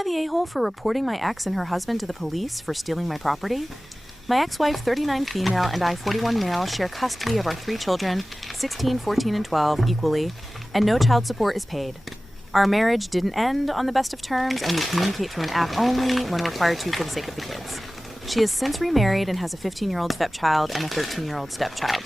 I the a-hole for reporting my ex and her husband to the police for stealing my property? My ex-wife, 39 female, and I, 41 male, share custody of our 3 children, 16, 14, and 12, equally, and no child support is paid. Our marriage didn't end on the best of terms, and we communicate through an app only when required to for the sake of the kids. She has since remarried and has a 15-year-old stepchild and a 13-year-old stepchild.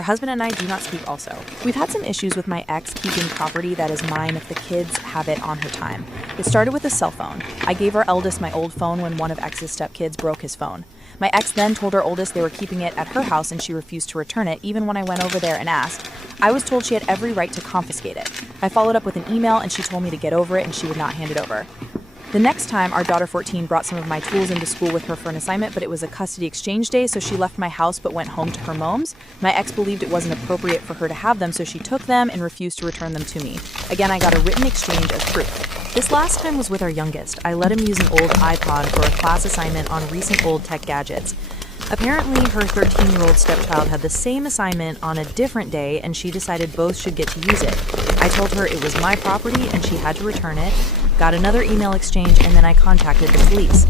Her husband and I do not speak also. We've had some issues with my ex keeping property that is mine if the kids have it on her time. It started with a cell phone. I gave our eldest my old phone when one of ex's stepkids broke his phone. My ex then told her oldest they were keeping it at her house and she refused to return it, even when I went over there and asked. I was told she had every right to confiscate it. I followed up with an email and she told me to get over it and she would not hand it over. The next time, our daughter 14 brought some of my tools into school with her for an assignment, but it was a custody exchange day, so she left my house but went home to her mom's. My ex believed it wasn't appropriate for her to have them, so she took them and refused to return them to me. Again, I got a written exchange as proof. This last time was with our youngest. I let him use an old iPod for a class assignment on recent old tech gadgets. Apparently, her 13-year-old stepchild had the same assignment on a different day, and she decided both should get to use it. I told her it was my property and she had to return it, got another email exchange, and then I contacted the police.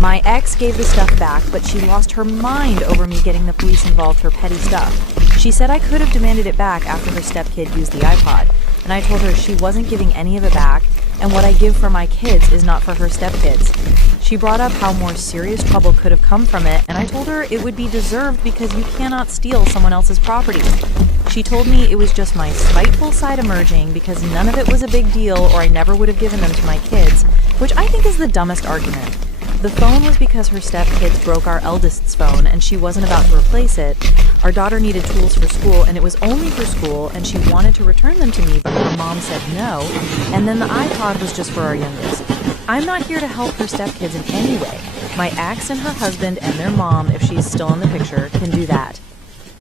My ex gave the stuff back, but she lost her mind over me getting the police involved for petty stuff. She said I could have demanded it back after her stepkid used the iPod, and I told her she wasn't giving any of it back, and what I give for my kids is not for her stepkids. She brought up how more serious trouble could have come from it, and I told her it would be deserved because you cannot steal someone else's property. She told me it was just my spiteful side emerging because none of it was a big deal or I never would have given them to my kids, which I think is the dumbest argument. The phone was because her stepkids broke our eldest's phone and she wasn't about to replace it. Our daughter needed tools for school and it was only for school and she wanted to return them to me, but her mom said no, and then the iPod was just for our youngest. I'm not here to help her stepkids in any way. My ex and her husband and their mom, if she's still in the picture, can do that.